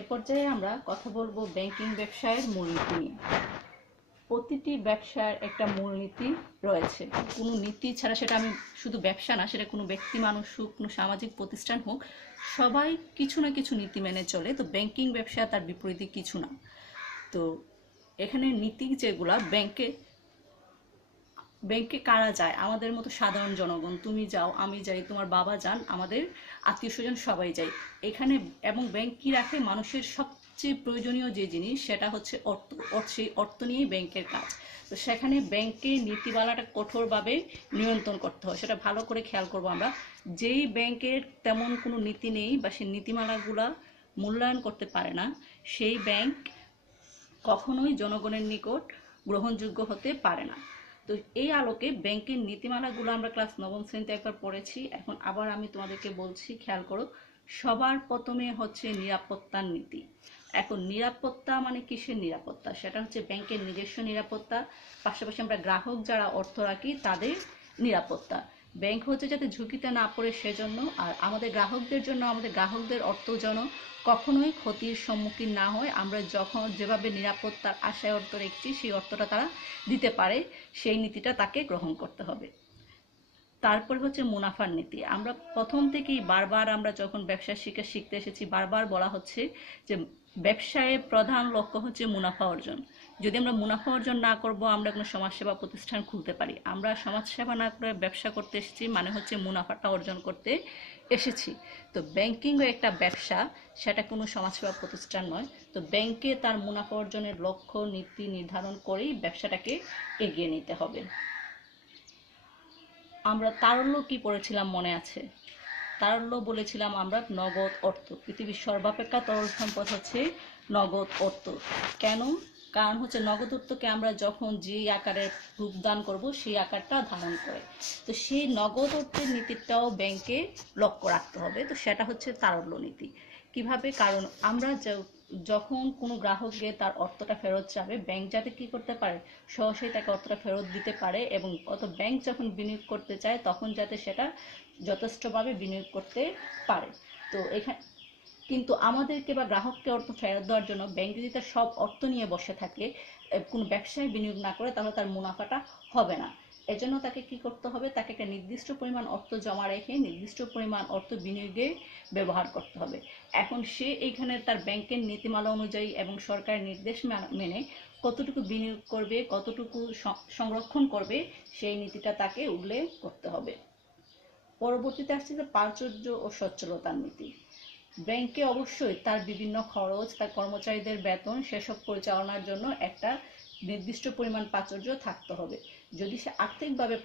এ পর্যায়ে আমরা কথা বলবো ব্যাংকিং ব্যবসায়ের মূলনীতি নিয়ে। প্রতিটি ব্যবসার একটা মূলনীতি রয়েছে, কোনো নীতি ছাড়া সেটা আমি শুধু ব্যবসা না, সেটা কোনো ব্যক্তি মানুষ হোক, কোনো সামাজিক প্রতিষ্ঠান হোক, সবাই কিছু না কিছু নীতি মেনে চলে। তো ব্যাংকিং ব্যবসা তার বিপরীতে কিছু না। তো এখানে নীতি যেগুলা, ব্যাংকে কারা যায়? আমাদের মতো সাধারণ জনগণ, তুমি যাও, আমি যাই, তোমার বাবা যান, আমাদের আত্মীয় স্বজন সবাই যায় এখানে। এবং ব্যাংক কি রাখে? মানুষের সবচেয়ে প্রয়োজনীয় যে জিনিস সেটা হচ্ছে অর্থ। সেই অর্থ নিয়েই ব্যাংকের কাজ। তো সেখানে ব্যাংকের নীতিমালাটা কঠোরভাবে নিয়ন্ত্রণ করতে হয়, সেটা ভালো করে খেয়াল করবো আমরা। যেই ব্যাংকের তেমন কোনো নীতি নেই বা সেই নীতিমালাগুলা মূল্যায়ন করতে পারে না, সেই ব্যাংক কখনোই জনগণের নিকট গ্রহণযোগ্য হতে পারে না। তো এই আলোকে ব্যাংকের নীতিমালাগুলো আমরা ক্লাস নবম শ্রেণীতে একবার পড়েছি, এখন আবার আমি তোমাদেরকে বলছি, খেয়াল করো। সবার প্রথমে হচ্ছে নিরাপত্তার নীতি। এখন নিরাপত্তা মানে কিসের নিরাপত্তা? সেটা হচ্ছে ব্যাংকের নিজস্ব নিরাপত্তা, পাশাপাশি আমরা গ্রাহক যারা অর্থ রাখি তাদের নিরাপত্তা। ব্যাংক হচ্ছে যাতে ঝুঁকিতে না পড়ে সেজন্য, আর আমাদের গ্রাহকদের জন্য, আমাদের গ্রাহকদের অর্থ যেন কখনোই ক্ষতির সম্মুখীন না হয়, আমরা যখন যেভাবে নিরাপত্তার আশায় অর্থ রেখেছি সেই অর্থটা তারা দিতে পারে, সেই নীতিটা তাকে গ্রহণ করতে হবে। তারপর হচ্ছে মুনাফার নীতি। আমরা প্রথম থেকেই বারবার, আমরা যখন ব্যবসা শিখতে এসেছি, বারবার বলা হচ্ছে যে ব্যবসায়ের প্রধান লক্ষ্য হচ্ছে মুনাফা অর্জন। যদি আমরা মুনাফা অর্জন না করব, আমরা কোনো সমাজসেবা প্রতিষ্ঠান খুলতে পারি। আমরা সমাজসেবা না করে ব্যবসা করতে এসেছি, মানে হচ্ছে মুনাফাটা অর্জন করতে এসেছি। তো ব্যাংকিংও একটা ব্যবসা, সেটা কোনো সমাজসেবা প্রতিষ্ঠান নয়। তো ব্যাংকে তার মুনাফা অর্জনের লক্ষ্য নীতি নির্ধারণ করেই ব্যবসাটাকে এগিয়ে নিতে হবে। আমরা তারল্য কি পড়েছিলাম মনে আছে? তারল্য বলেছিলাম আমরা নগদ অর্থ। পৃথিবীর সর্বাপেক্ষা তরল সম্পদ হচ্ছে নগদ অর্থ। কেন? কারণ হচ্ছে নগদ অর্থকে আমরা যখন যে আকারে রূপদান করব সেই আকারটা ধারণ করে। তো সেই নগদ অর্থের নীতিটাও ব্যাংকে লক্ষ্য রাখতে হবে। তো সেটা হচ্ছে তারল্য নীতি। কিভাবে? কারণ আমরা যখন কোনো গ্রাহক গিয়ে তার অর্থটা ফেরত চাবে, ব্যাংক যাতে কি করতে পারে, সহজেই তাকে অর্থটা ফেরত দিতে পারে, এবং ব্যাংক যখন বিনিয়োগ করতে চায় তখন যাতে সেটা যথেষ্টভাবে বিনিয়োগ করতে পারে। তো এখানে কিন্তু আমাদেরকে বা গ্রাহককে অর্থ ফেরত দেওয়ার জন্য ব্যাংক যদি তার সব অর্থ নিয়ে বসে থাকে, কোনো ব্যবসায় বিনিয়োগ না করে, তাহলে তার মুনাফাটা হবে না। এজন্য তাকে কি করতে হবে? তাকে একটা নির্দিষ্ট পরিমাণ অর্থ জমা রেখে নির্দিষ্ট পরিমাণ অর্থ বিনিয়োগে ব্যবহার করতে হবে। এখন সে এইখানে তার ব্যাংকের নীতিমালা অনুযায়ী এবং সরকারের নির্দেশ মেনে কতটুকু বিনিয়োগ করবে, কতটুকু সংরক্ষণ করবে, সেই নীতিটা তাকে উল্লেখ করতে হবে। পরবর্তীতে আসছে যে প্রাচুর্য ও সচ্ছলতার নীতি। ব্যাংকে অবশ্যই তার বিভিন্ন খরচ, তার কর্মচারীদের বেতন, সেসব পরিচালনার জন্য একটা নির্দিষ্ট পরিমাণ প্রাচুর্য থাকতে হবে। যদি সে আর্থিকভাবে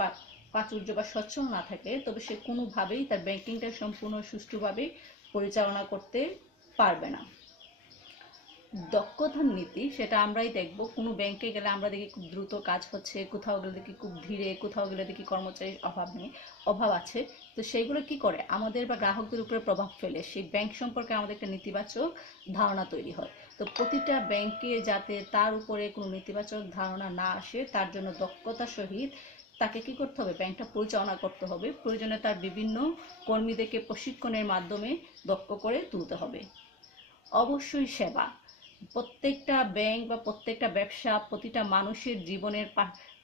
প্রাচুর্য বা সচ্ছল না থাকে, তবে সে কোনোভাবেই তার ব্যাংকিংটা সম্পূর্ণ সুষ্ঠুভাবে পরিচালনা করতে পারবে না। দক্ষতার নীতি, সেটা আমরাই দেখব। কোনো ব্যাংকে গেলে আমরা দেখি খুব দ্রুত কাজ হচ্ছে, কোথাও গেলে দেখি খুব ধীরে, কোথাও গেলে দেখি কর্মচারীর অভাব আছে। তো সেইগুলো কি করে? আমাদের বা গ্রাহকদের উপরে প্রভাব ফেলে। সেই ব্যাংক সম্পর্কে আমাদের একটা নেতিবাচক ধারণা তৈরি হয়। তো প্রতিটা ব্যাংকে যাতে তার উপরে কোনো নেতিবাচক ধারণা না আসে, তার জন্য দক্ষতার সহিত তাকে কি করতে হবে? ব্যাংকটা পরিচালনা করতে হবে। প্রয়োজনে তার বিভিন্ন কর্মীদেরকে প্রশিক্ষণের মাধ্যমে দক্ষ করে তুলতে হবে। অবশ্যই সেবা। প্রত্যেকটা ব্যাংক বা প্রত্যেকটা ব্যবসা, প্রতিটা মানুষের জীবনের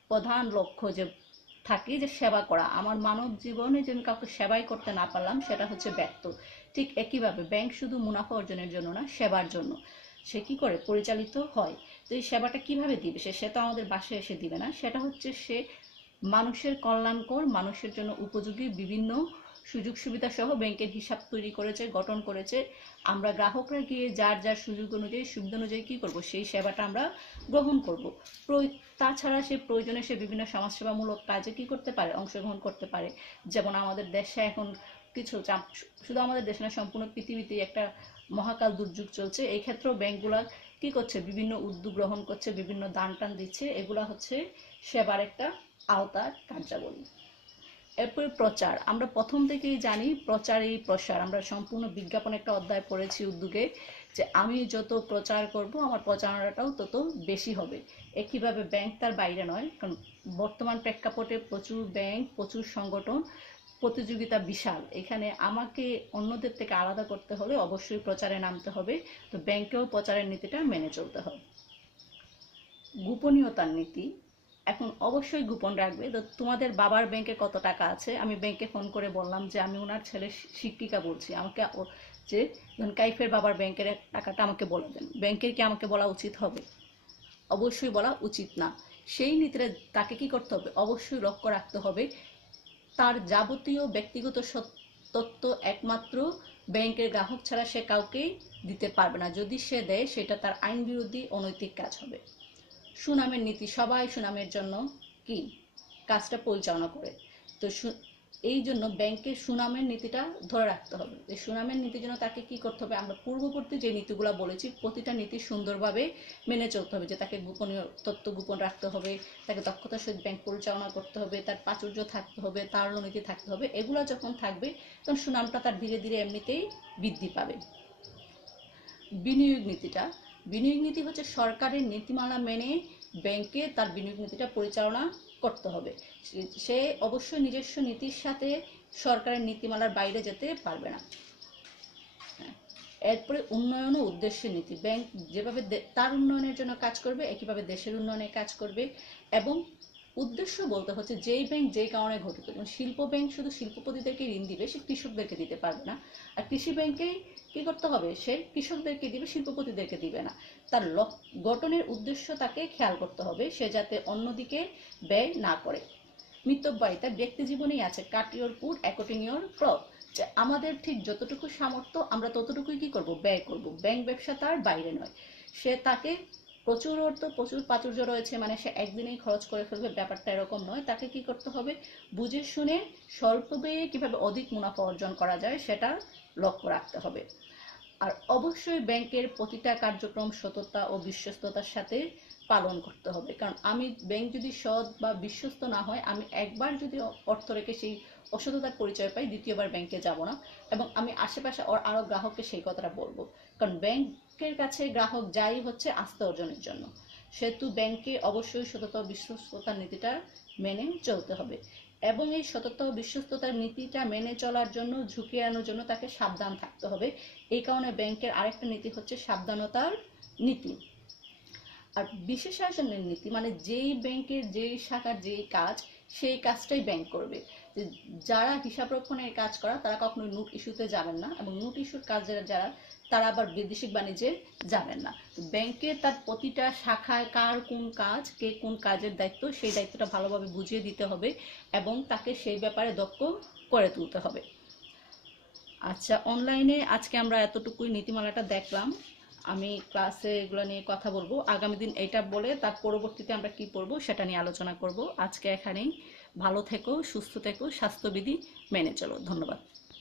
প্রধান লক্ষ্য যে থাকে যে সেবা করা। আমার মানব জীবনে যে আমি কাউকে সেবাই করতে না পারলাম, সেটা হচ্ছে ব্যর্থ। ঠিক একইভাবে ব্যাংক শুধু মুনাফা অর্জনের জন্য না, সেবার জন্য সে কি করে পরিচালিত হয়। তো এই সেবাটা কিভাবে দিবে? সে তো আমাদের বাসায় এসে দিবে না। সেটা হচ্ছে সে মানুষের কল্যাণকর, মানুষের জন্য উপযোগী বিভিন্ন সুযোগ সুবিধা সহ ব্যাংকের হিসাব তৈরি করেছে, গঠন করেছে। আমরা গ্রাহকরা গিয়ে যার যার সুযোগ অনুযায়ী, সুবিধা অনুযায়ী কি করব? সেই সেবাটা আমরা গ্রহণ করব। তাছাড়া সে প্রয়োজনে সে বিভিন্ন সমাজসেবামূলক কাজে কি করতে পারে? অংশগ্রহণ করতে পারে। যেমন আমাদের দেশে এখন কিছু, শুধু আমাদের দেশে না, সম্পূর্ণ পৃথিবীতে একটা মহাকাল দুর্যোগ চলছে। এই ক্ষেত্রেও ব্যাংকগুলা কি করছে? বিভিন্ন উদ্যোগ গ্রহণ করছে, বিভিন্ন দান টান দিচ্ছে। এগুলা হচ্ছে সেবার একটা আওতার কার্যাবলী। এরপরে প্রচার। আমরা প্রথম থেকেই জানি প্রচারই প্রসার। আমরা সম্পূর্ণ বিজ্ঞাপন একটা অধ্যায় পড়েছি উদ্যোগে, যে আমি যত প্রচার করব আমার প্রচারণাটাও তত বেশি হবে। একইভাবে ব্যাংক তার বাইরে নয়, কারণ বর্তমান প্রেক্ষাপটে প্রচুর ব্যাংক, প্রচুর সংগঠন প্রতিযোগিতা বিশাল। এখানে আমাকে অন্যদের থেকে আলাদা করতে হলে অবশ্যই প্রচারে নামতে হবে। তো ব্যাংকেও প্রচারের নীতিটা মেনে চলতে হবে। গোপনীয়তার নীতি, এখন অবশ্যই গোপন রাখবে। তো তোমাদের বাবার ব্যাংকে কত টাকা আছে, আমি ব্যাংকে ফোন করে বললাম যে আমি ওনার ছেলে শিক্ষিকা বলছি, আমাকে যে কাইফের বাবার ব্যাংকের টাকাটা আমাকে বলে দেন, ব্যাংকের কি আমাকে বলা উচিত হবে? অবশ্যই বলা উচিত না। সেই নীতিতে তাকে কি করতে হবে, অবশ্যই লক্ষ্য রাখতে হবে তার যাবতীয় ব্যক্তিগত তথ্য একমাত্র ব্যাংকের গ্রাহক ছাড়া সে কাউকে দিতে পারবে না। যদি সে দেয় সেটা তার আইন বিরোধী অনৈতিক কাজ হবে। সুনামের নীতি, সবাই সুনামের জন্য কি কাজটা পরিচালনা করে। তো এই জন্য ব্যাংকের সুনামের নীতিটা ধরে রাখতে হবে। এই সুনামের নীতির জন্য তাকে কি করতে হবে, আমরা পূর্ববর্তী যে নীতিগুলো বলেছি প্রতিটা নীতি সুন্দরভাবে মেনে চলতে হবে। যে তাকে গোপনীয় তথ্য গোপন রাখতে হবে, তাকে দক্ষতার সহিত ব্যাংক পরিচালনা করতে হবে, তার প্রাচুর্য থাকতে হবে, তার নীতি থাকতে হবে। এগুলো যখন থাকবে তখন সুনামটা তার ধীরে ধীরে এমনিতেই বৃদ্ধি পাবে। বিনিয়োগ নীতিটা, বিনিয়োগ নীতি হচ্ছে সরকারের নীতিমালা মেনে ব্যাংকে তার বিনিয়োগ নীতিটা পরিচালনা করতে হবে। সে অবশ্যই নিজস্ব নীতির সাথে সরকারের নীতিমালার বাইরে যেতে পারবে না। এরপরে উন্নয়ন ও উদ্দেশ্যের নীতি, ব্যাংক যেভাবে তার উন্নয়নের জন্য কাজ করবে একইভাবে দেশের উন্নয়নে কাজ করবে। এবং উদ্দেশ্য বলতে হচ্ছে যেই ব্যাংক যেই কারণে গঠিত। শিল্প ব্যাংক শুধু শিল্পপতিদেরকে ঋণ দিবে, সে কৃষকদেরকে দিতে পারবে না। আর কৃষি ব্যাংকে কি করতে হবে, সে কৃষকদেরকে দিবে, শিল্পপতিদেরকে দিবে না। তার গঠনের উদ্দেশ্য তাকে খেয়াল করতে হবে, সে যাতে অন্যদিকে ব্যয় না করে। মিতব্যয়িতা ব্যক্তি জীবনেই আছে, cut your food according your crop. যে আমাদের ঠিক যতটুকু সামর্থ্য আমরা ততটুকুই কি করব, ব্যয় করব। ব্যাংক ব্যবসা তার বাইরে নয়। সে তাকে প্রচুর অর্থ, প্রচুর প্রাচুর্য রয়েছে মানে সে একদিনেই খরচ করে ফেলবে, ব্যাপারটা এরকম নয়। তাকে কি করতে হবে, বুঝে শুনে স্বল্প ব্যয়ে কিভাবে অধিক মুনাফা অর্জন করা যায় সেটা লক্ষ্য রাখতে হবে। আর অবশ্যই ব্যাংকের প্রতিটা কার্যক্রম সততা ও বিশ্বস্ততার সাথে পালন করতে হবে। কারণ আমি ব্যাংক যদি সৎ বা বিশ্বস্ত না হয়, আমি একবার যদি অর্থ রেখে সেই অসততার পরিচয় পাই, দ্বিতীয়বার ব্যাংকে যাব না। এবং আমি আশেপাশে আরো গ্রাহককে সেই কথাটা বলবো। কারণ ব্যাংকের কাছে গ্রাহক যাই হচ্ছে আস্থা অর্জনের জন্য। সেহেতু ব্যাংকে অবশ্যই সততা ও বিশ্বস্ততার নীতিটা মেনে চলতে হবে। এবং এই সততা ও বিশ্বস্ততার নীতিটা মেনে চলার জন্য, ঝুঁকি এড়ানোর জন্য তাকে সাবধান থাকতে হবে। এই কারণে ব্যাংকের আরেকটা নীতি হচ্ছে সাবধানতার নীতি। আর বিশেষায়নের নীতি মানে যেই ব্যাংকের যেই শাখার যেই কাজ, সেই কাজটাই ব্যাংক করবে। যারা হিসাব রক্ষণের কাজ করা তারা কখনোই নোট ইস্যুতে যাবেন না, এবং নোট ইস্যুর কাজ যারা তারা আবার বৈদেশিক বাণিজ্যে যাবেন না। ব্যাংকে তার প্রতিটা শাখায় কার কোন কাজ, কে কোন কাজের দায়িত্ব, সেই দায়িত্বটা ভালোভাবে বুঝিয়ে দিতে হবে এবং তাকে সেই ব্যাপারে দক্ষ করে তুলতে হবে। আচ্ছা, অনলাইনে আজকে আমরা এতটুকুই নীতিমালাটা দেখলাম। আমি ক্লাসে এগুলো নিয়ে কথা বলবো, আগামী দিন এটা বলে তার পরবর্তীতে আমরা কি পড়বো সেটা নিয়ে আলোচনা করব। আজকে এখানেই, ভালো থেকো, সুস্থ থেকো, স্বাস্থ্যবিধি মেনে চলো। ধন্যবাদ।